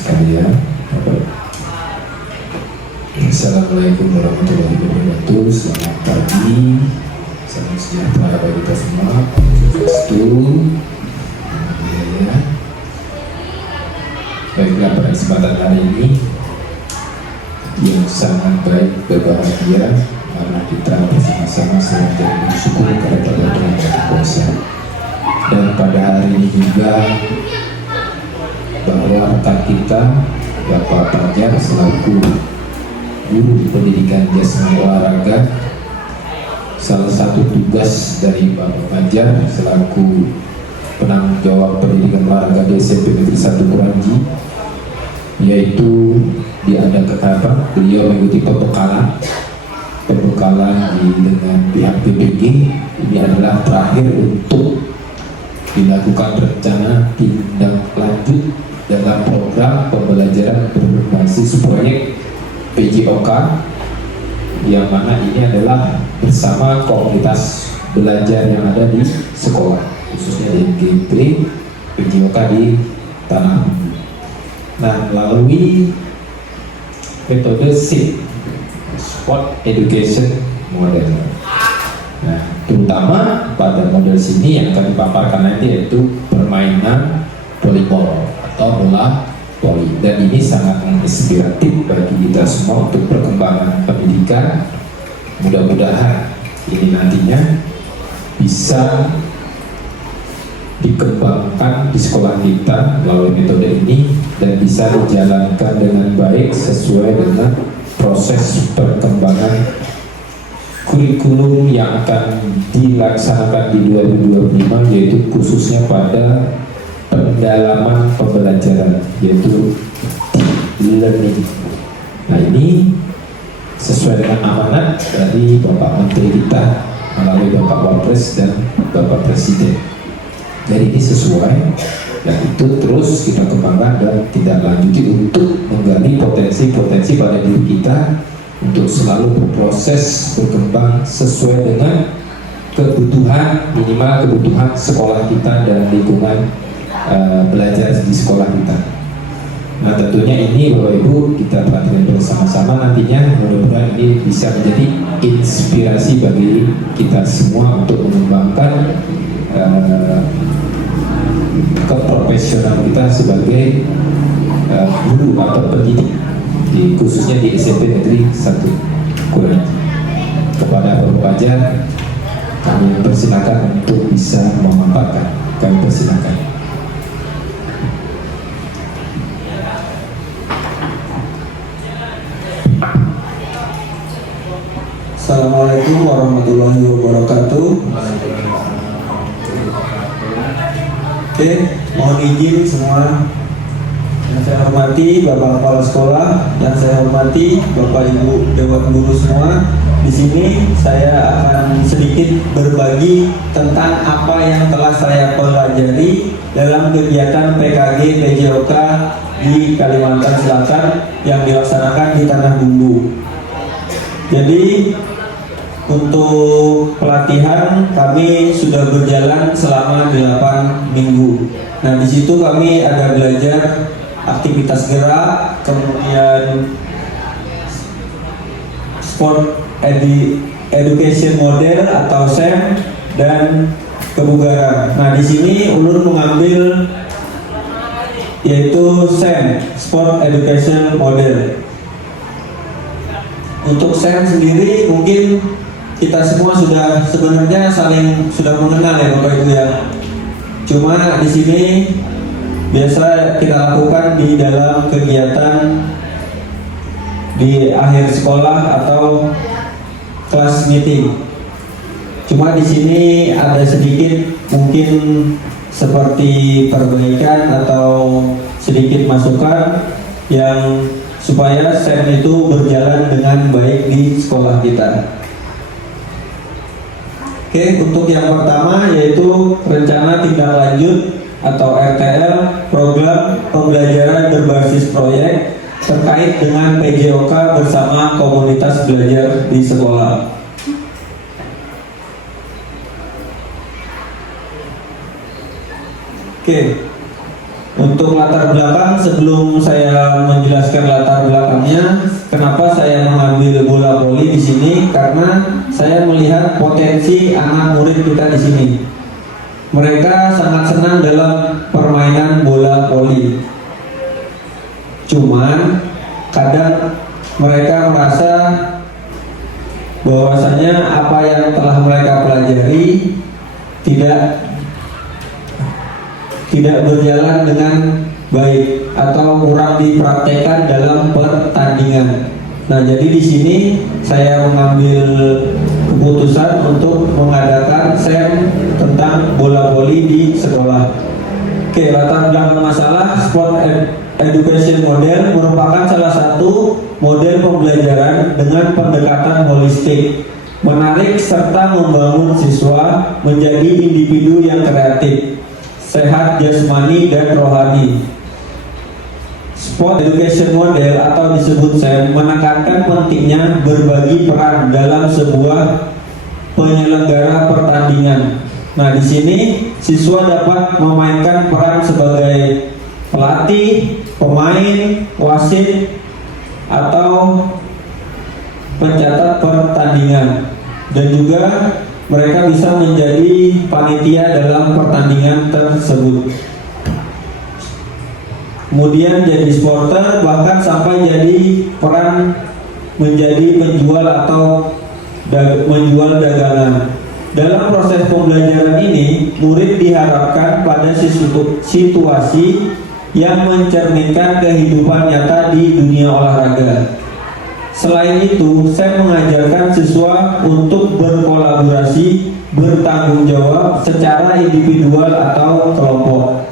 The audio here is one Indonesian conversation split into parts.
sekalian. Assalamualaikum warahmatullahi wabarakatuh. Selamat pagi, salam sejahtera bagi kita semua. Baiklah, pada kesempatan hari ini yang sangat baik, berbahagia, karena kita bersama-sama senantiasa bersyukur kepada Tuhan Yang Maha Kuasa. Dan pada hari ini juga bahwa rekan kita Bapak Fajar selaku guru pendidikan jasmani olahraga, salah satu tugas dari Bapak Fajar selaku penanggung jawab pendidikan olahraga di SMP Negeri 1 Kuranji, yaitu diadakan apa? Beliau mengikuti pembekalan dengan pihak PBG. Ini adalah terakhir untuk dilakukan rencana tindak lanjut dalam program pembelajaran berbasis proyek PJOK, yang mana ini adalah bersama komunitas belajar yang ada di sekolah, khususnya di MGP PJOK di Tanah Bumbu. Nah, melalui metode SIP, Sport Education Model. Nah, terutama pada model sini yang akan dipaparkan nanti yaitu permainan volleyball atau bola voli, dan ini sangat menginspiratif bagi kita semua untuk perkembangan pendidikan. Mudah-mudahan ini nantinya bisa dikembangkan di sekolah kita melalui metode ini dan bisa dijalankan dengan baik sesuai dengan proses perkembangan kurikulum yang akan dilaksanakan di 2025, yaitu khususnya pada pendalaman pembelajaran, yaitu learning. Nah, ini sesuai dengan amanat dari Bapak Menteri kita melalui Bapak Wapres dan Bapak Presiden. Jadi ini sesuai, dan itu terus kita kembangkan dan tidak lanjuti untuk menggali potensi-potensi pada diri kita untuk selalu berproses berkembang sesuai dengan kebutuhan, minimal kebutuhan sekolah kita dan lingkungan belajar di sekolah kita. Nah, tentunya ini Bapak Ibu kita perhatikan bersama-sama, nantinya mudah-mudahan ini bisa menjadi inspirasi bagi kita semua untuk mengembangkan keprofesional kita sebagai guru atau pendidik khususnya di SMP Negeri 1 Kuranji. Kepada Bapak Fajar kami persilakan untuk bisa memaparkan. Kami persilakan. Assalamualaikum warahmatullahi wabarakatuh. Oke, mohon izin semua. Yang saya hormati Bapak Kepala Sekolah, yang saya hormati Bapak Ibu Dewan Guru semua. Di sini saya akan sedikit berbagi tentang apa yang telah saya pelajari dalam kegiatan PKG PJOK di Kalimantan Selatan yang dilaksanakan di Tanah Bumbu. Jadi untuk pelatihan kami sudah berjalan selama 8 minggu. Nah, di situ kami ada belajar aktivitas gerak, kemudian sport education model atau SEM, dan kebugaran. Nah, di sini ulun mengambil yaitu SEM, sport education model. Untuk SEM sendiri mungkin kita semua sudah sebenarnya sudah mengenal ya Bapak Ibu ya. Cuma di sini biasa kita lakukan di dalam kegiatan di akhir sekolah atau kelas meeting. Cuma di sini ada sedikit mungkin seperti perbaikan atau sedikit masukan yang supaya SEM itu berjalan dengan baik di sekolah kita. Oke, untuk yang pertama yaitu rencana tindak lanjut atau RTL, program pembelajaran berbasis proyek terkait dengan PJOK bersama komunitas belajar di sekolah. Oke, Untuk latar belakang, sebelum saya menjelaskan latar belakangnya, kenapa saya mengambil bola voli di sini? Karena saya melihat potensi anak murid kita di sini. Mereka sangat senang dalam permainan bola voli. Cuman kadang mereka merasa bahwasanya apa yang telah mereka pelajari tidak berjalan dengan baik atau kurang dipraktekkan dalam pertandingan. Nah, jadi di sini saya mengambil keputusan untuk mengadakan SEM tentang bola voli di sekolah. Oke, latar belakang masalah Sport Education Model merupakan salah satu model pembelajaran dengan pendekatan holistik, menarik serta membangun siswa menjadi individu yang kreatif, sehat jasmani dan rohani. Sport Education Model atau disebut SEM menekankan pentingnya berbagi peran dalam sebuah penyelenggara pertandingan. Nah, di sini siswa dapat memainkan peran sebagai pelatih, pemain, wasit, atau pencatat pertandingan, dan juga mereka bisa menjadi panitia dalam pertandingan tersebut. Kemudian jadi supporter, bahkan sampai jadi peran menjadi penjual atau menjual dagangan. Dalam proses pembelajaran ini, murid diharapkan pada situasi yang mencerminkan kehidupan nyata di dunia olahraga. Selain itu, saya mengajarkan siswa untuk berkolaborasi, bertanggung jawab secara individual atau kelompok.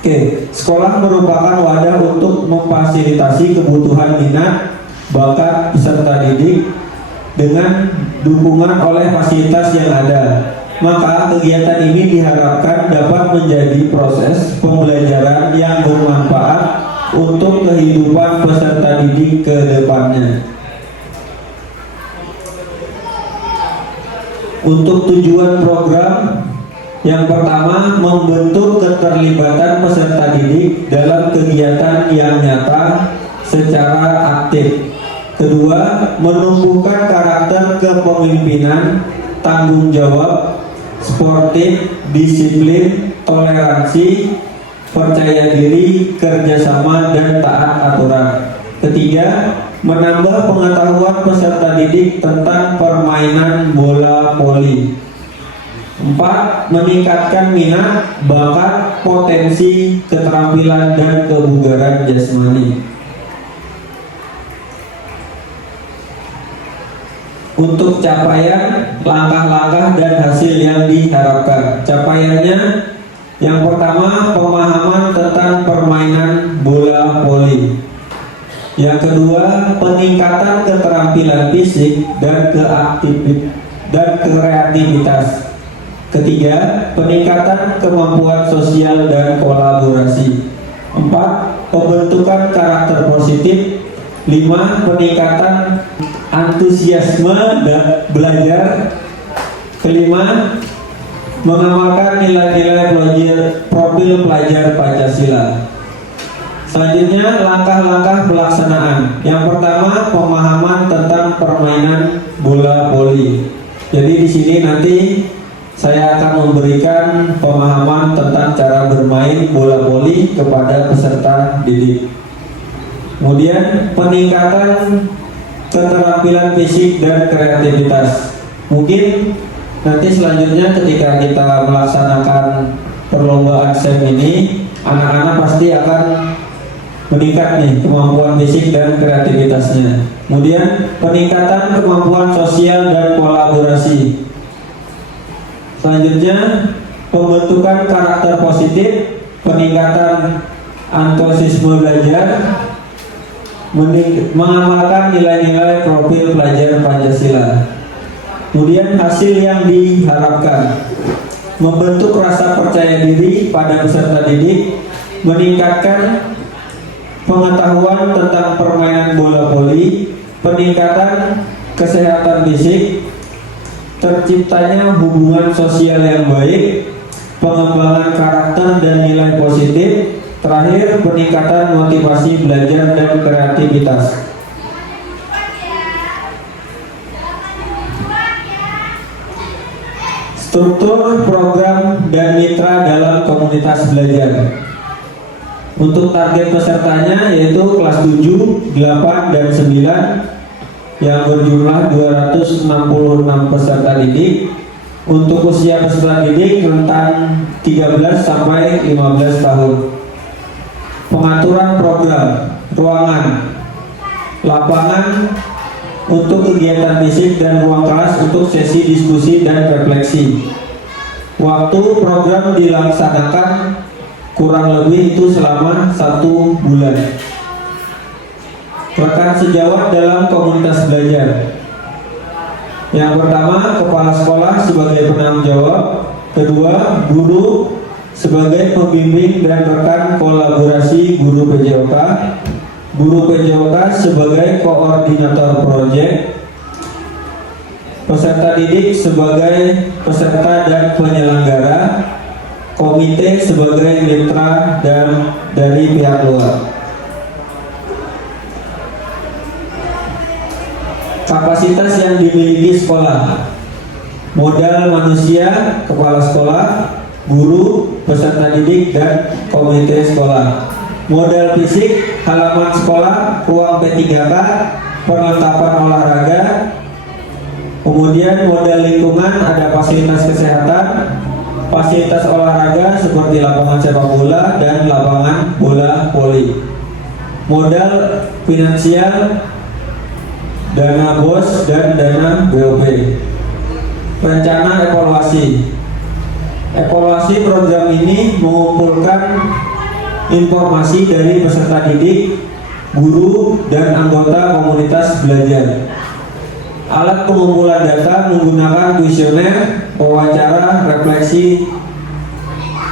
Oke, sekolah merupakan wadah untuk memfasilitasi kebutuhan minat, bakat peserta didik dengan dukungan oleh fasilitas yang ada. Maka kegiatan ini diharapkan dapat menjadi proses pembelajaran yang bermanfaat untuk kehidupan peserta didik ke depannya. Untuk tujuan program, yang pertama, membentuk keterlibatan peserta didik dalam kegiatan yang nyata secara aktif. Kedua, menumbuhkan karakter kepemimpinan, tanggung jawab, sportif, disiplin, toleransi, percaya diri, kerjasama, dan taat aturan. Ketiga, menambah pengetahuan peserta didik tentang permainan bola voli. 4. Meningkatkan minat, bakat, potensi, keterampilan, dan kebugaran jasmani. Untuk capaian, langkah-langkah, dan hasil yang diharapkan. Capaiannya, yang pertama, pemahaman tentang permainan bola voli. Yang kedua, peningkatan keterampilan fisik dan kreativitas. Ketiga, peningkatan kemampuan sosial dan kolaborasi. 4. Pembentukan karakter positif. 5. Peningkatan antusiasme dan belajar. Kelima, mengamalkan nilai-nilai profil pelajar Pancasila. Selanjutnya, langkah-langkah pelaksanaan. Yang pertama, pemahaman tentang permainan bola voli. Jadi di sini nanti saya akan memberikan pemahaman tentang cara bermain bola voli kepada peserta didik. Kemudian peningkatan keterampilan fisik dan kreativitas. Mungkin nanti selanjutnya ketika kita melaksanakan perlombaan SEM ini, anak-anak pasti akan meningkat nih kemampuan fisik dan kreativitasnya. Kemudian peningkatan kemampuan sosial dan kolaborasi. Selanjutnya, pembentukan karakter positif, peningkatan antusiasme belajar, mengamalkan nilai-nilai profil pelajar Pancasila. Kemudian hasil yang diharapkan, membentuk rasa percaya diri pada peserta didik, meningkatkan pengetahuan tentang permainan bola voli, peningkatan kesehatan fisik, terciptanya hubungan sosial yang baik, pengembangan karakter dan nilai positif, terakhir peningkatan motivasi belajar dan kreativitas. Struktur program dan mitra dalam komunitas belajar. Untuk target pesertanya yaitu kelas 7, 8, dan 9 yang berjumlah 266 peserta didik. Untuk usia peserta didik rentan 13 sampai 15 tahun. Pengaturan program, ruangan, lapangan untuk kegiatan fisik dan ruang kelas untuk sesi diskusi dan refleksi. Waktu program dilaksanakan kurang lebih itu selama 1 bulan. Rekan sejawat dalam komunitas belajar. Yang pertama, kepala sekolah sebagai penanggung jawab. Kedua, guru sebagai pembimbing dan rekan kolaborasi guru PJOK. Guru PJOK sebagai koordinator proyek. Peserta didik sebagai peserta dan penyelenggara. Komite sebagai mitra dan dari pihak luar. Kapasitas yang dimiliki sekolah: modal manusia, kepala sekolah, guru, peserta didik, dan komite sekolah. Modal fisik, halaman sekolah, ruang P3K, perlengkapan olahraga. Kemudian modal lingkungan, ada fasilitas kesehatan, fasilitas olahraga seperti lapangan sepak bola dan lapangan bola voli. Modal finansial, dana BOS dan dana BOP. Rencana evaluasi. Evaluasi program ini mengumpulkan informasi dari peserta didik, guru, dan anggota komunitas belajar. Alat pengumpulan data menggunakan kuesioner, wawancara, refleksi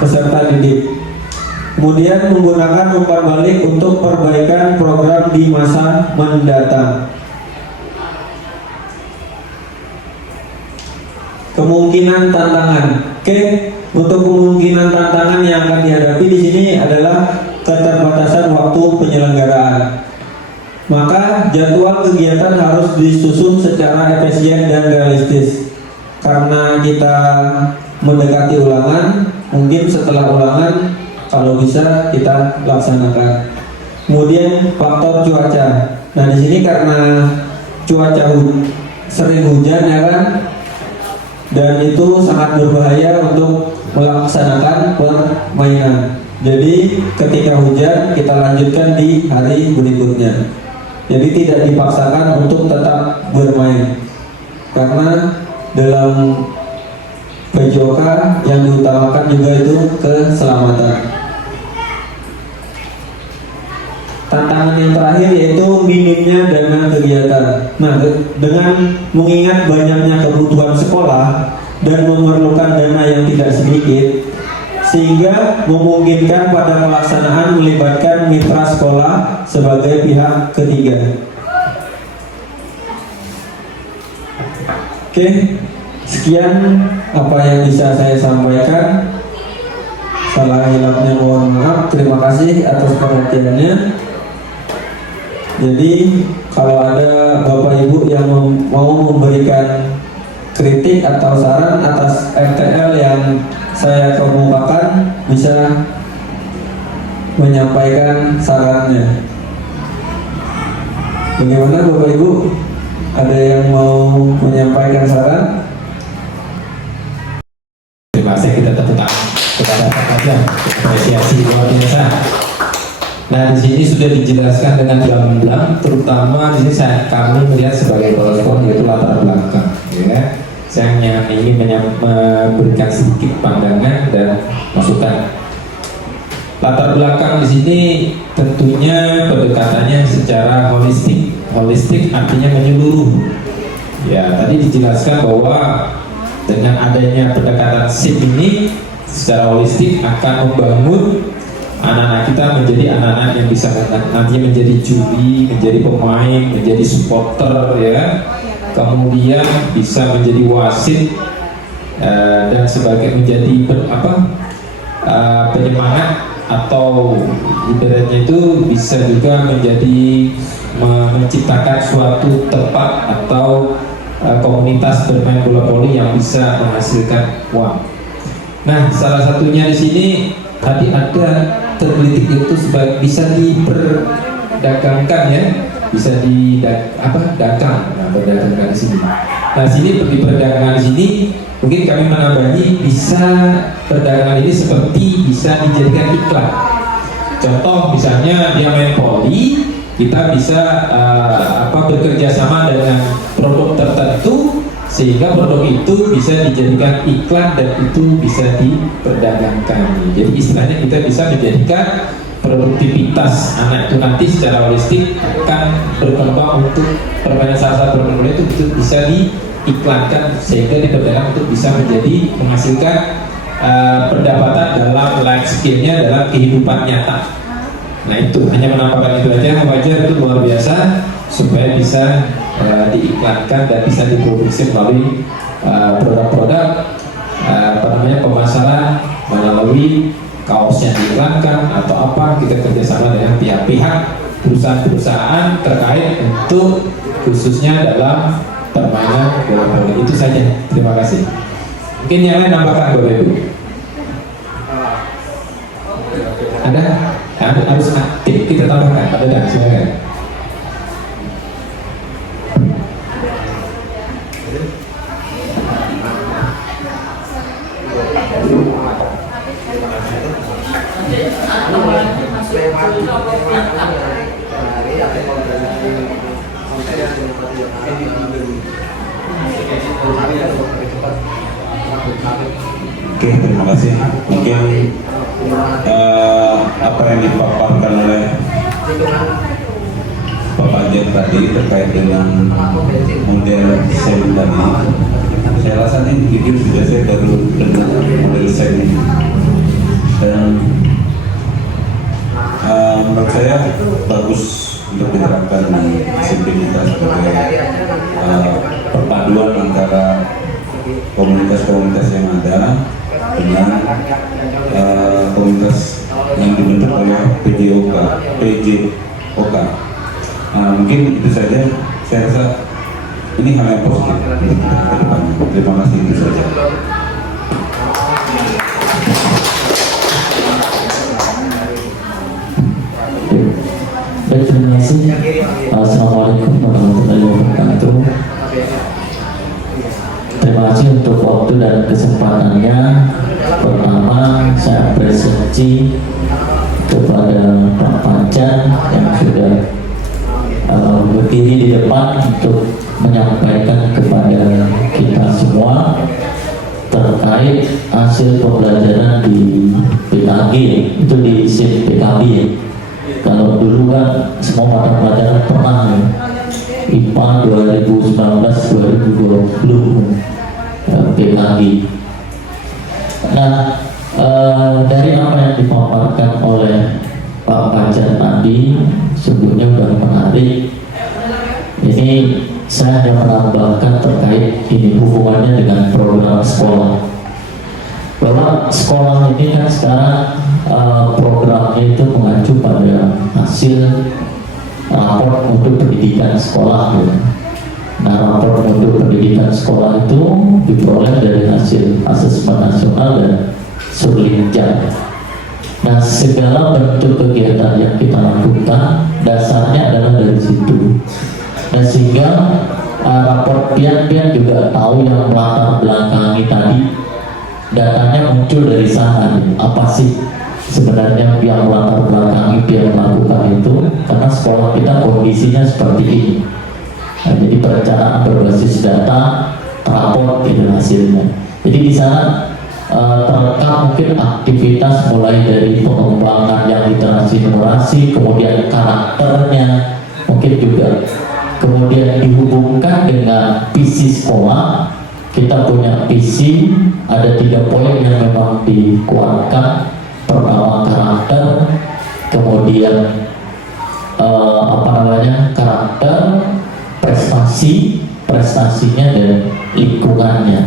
peserta didik. Kemudian menggunakan umpan balik untuk perbaikan program di masa mendatang. Kemungkinan tantangan. Oke, untuk kemungkinan tantangan yang akan dihadapi di sini adalah keterbatasan waktu penyelenggaraan. Maka jadwal kegiatan harus disusun secara efisien dan realistis. Karena kita mendekati ulangan, mungkin setelah ulangan kalau bisa kita laksanakan. Kemudian faktor cuaca. Nah di sini karena cuaca sering hujan ya kan, dan itu sangat berbahaya untuk melaksanakan permainan. Jadi ketika hujan kita lanjutkan di hari berikutnya. Jadi tidak dipaksakan untuk tetap bermain, karena dalam PJOK yang diutamakan juga itu keselamatan. Tantangan yang terakhir yaitu minimnya dana kegiatan. Nah, dengan mengingat banyaknya kebutuhan sekolah dan memerlukan dana yang tidak sedikit, sehingga memungkinkan pada pelaksanaan melibatkan mitra sekolah sebagai pihak ketiga. Oke, sekian apa yang bisa saya sampaikan. Salah hilapnya mohon maaf. Terima kasih atas perhatiannya. Jadi kalau ada Bapak Ibu yang mau memberikan kritik atau saran atas RTL yang saya kemukakan, bisa menyampaikan sarannya. Bagaimana Bapak Ibu? Ada yang mau menyampaikan saran? Terima kasih, kita tepuk tangan kepada Pak Kajang. Apresiasi luar biasa. Nah di sini sudah dijelaskan dengan gamblang, terutama di sini kami melihat sebagai kepala sekolah yaitu latar belakang. Ya. Saya hanya ingin memberikan sedikit pandangan dan masukan. Latar belakang di sini tentunya pendekatannya secara holistik. Holistik artinya menyeluruh. Ya, tadi dijelaskan bahwa dengan adanya pendekatan SIP ini secara holistik akan membangun anak-anak kita menjadi anak-anak yang bisa nantinya menjadi juri, menjadi pemain, menjadi supporter, ya. Kemudian bisa menjadi wasit dan sebagai menjadi penyemangat atau ibaratnya itu bisa juga menjadi menciptakan suatu tempat atau komunitas bermain bola voli yang bisa menghasilkan uang. Nah, salah satunya di sini tadi ada tergelitik itu bisa diperdagangkan ya, bisa dagang, berdagangkan di sini. Nah, sini diperdagangkan di sini, mungkin kami menambahi bisa perdagangan ini seperti bisa dijadikan iklan. Contoh misalnya dia main voli, kita bisa bekerja sama dengan produk tertentu sehingga produk itu bisa dijadikan iklan dan itu bisa diperdagangkan. Jadi istilahnya kita bisa menjadikan produktivitas anak itu nanti secara holistik akan berkembang untuk permainan salah satu produk itu bisa diiklankan sehingga diperdagangkan untuk bisa menjadi menghasilkan pendapatan dalam life skillnya dalam kehidupan nyata. Nah itu hanya menambahkan itu aja, wajar itu luar biasa supaya bisa diiklankan dan bisa diproduksi melalui produk-produk pemasaran melalui kaos yang diiklankan atau apa, kita kerjasama dengan pihak-pihak perusahaan-perusahaan terkait untuk khususnya dalam permainan bola voli. Itu saja, terima kasih. Mungkin yang lain nambahkan Bapak Ibu. Ada? Harus aktif kita tambahkan. Ada, silakan. Oke, terima kasih. Mungkin apa yang dipaparkan oleh Bapak Jen tadi terkait dengan model SEM tadi, saya rasa ini jujur sudah saya baru dengar model SEM ini, dan menurut saya bagus untuk diterapkan di SMP kita sebagai perpaduan antara komunitas-komunitas yang ada dengan komunitas yang dibentuk oleh PJOK. Nah, mungkin itu saja. Saya rasa ini hal yang positif untuk kita ke depannya. Terima kasih, itu saja. Baik, terima kasih. Assalamualaikum warahmatullahi wabarakatuh. Terima kasih untuk waktu dan kesempatannya. Pertama, saya apresiasi kepada Pak Pancan yang sudah berdiri di depan untuk menyampaikan kepada kita semua terkait hasil pembelajaran di PKG, itu di SIM PKB ya. Kalau dulu kan semua mata pelajaran pernah ya, IPA 2019-2020 PKG. Nah, dari apa yang dipaparkan oleh Pak Pancan tadi sebelumnya sudah menarik. Ini saya hanya menambahkan terkait ini hubungannya dengan program sekolah. Bahwa sekolah ini kan sekarang programnya itu mengacu pada hasil raport mutu pendidikan sekolah ya. Nah, raport mutu pendidikan sekolah itu diperoleh dari hasil asesmen nasional dan surlinja. Nah, segala bentuk kegiatan yang kita lakukan dasarnya adalah dari situ. Nah, sehingga raport pian-pian juga tahu yang melatar belakangi tadi, datanya muncul dari sana. Apa sih sebenarnya yang melatar belakangi pian melakukan itu? Karena sekolah kita kondisinya seperti ini. Nah, jadi perencanaan berbasis data, raport itu hasilnya. Jadi di sana terekam mungkin aktivitas mulai dari pengembangan yang literasi numerasi, kemudian karakternya, mungkin juga kemudian dihubungkan dengan visi sekolah. Kita punya visi, ada 3 poin yang memang dikuatkan. Pertama karakter, kemudian karakter, prestasinya dan lingkungannya.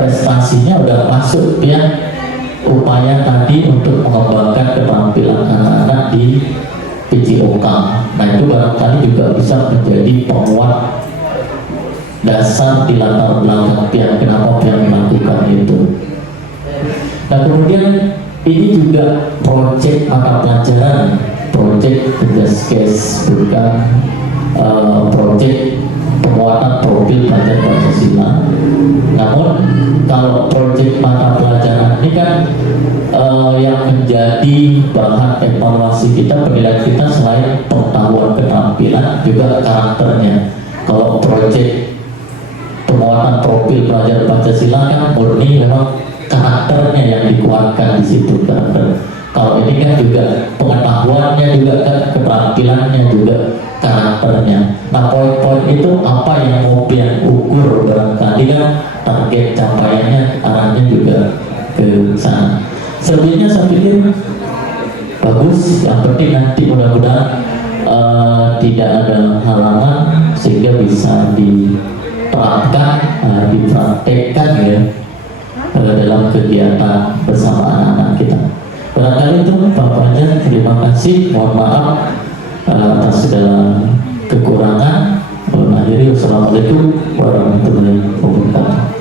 prestasinya udah masuk ya upaya tadi untuk mengembangkan keterampilan anak-anak di PJOK. Nah itu barangkali juga bisa menjadi penguat dasar di latar belakang pihak kenapa pihak melakukan itu. Nah kemudian ini juga proyek mata pelajaran, proyek tugas case, bukan proyek penguatan profil pelajar Pancasila. Namun kalau proyek mata pelajaran ini kan yang menjadi bahan evaluasi kita, penilaian kita selain pengetahuan keterampilan juga karakternya. Kalau proyek penguatan profil pelajar Pancasila kan murni memang karakternya yang dikuatkan di situ, karakter. Kalau ini kan juga pengetahuannya juga kan, keterampilannya juga karakternya. Nah poin-poin itu apa yang mau pian ukur, barangkali kan target capaiannya arahnya juga ke sana. Selebihnya saya pikir bagus, yang penting nanti mudah-mudahan tidak ada halangan sehingga bisa diterapkan, dipraktekkan ya dalam kegiatan bersama anak-anak kita. Barangkali itu Pak Panjang, terima kasih, mohon maaf atas segala kekurangan. Mohon akhiri, wassalamualaikum warahmatullahi wabarakatuh.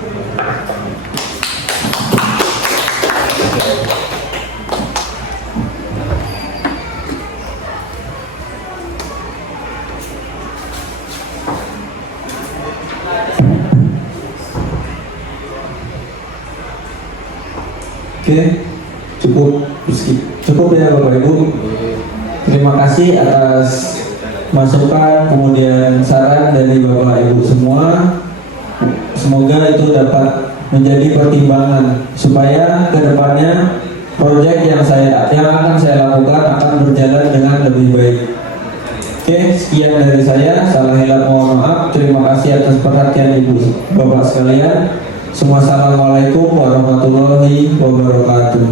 Oke, cukup ya Bapak Ibu. Terima kasih atas masukan kemudian saran dari Bapak Ibu semua. Semoga itu dapat menjadi pertimbangan supaya kedepannya proyek yang akan saya lakukan akan berjalan dengan lebih baik. Oke, sekian dari saya. Salah hilap mohon maaf. Terima kasih atas perhatian Ibu Bapak sekalian. Wassalamualaikum warahmatullahi wabarakatuh.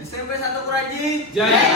SMP 1 Kuraji. Jaya.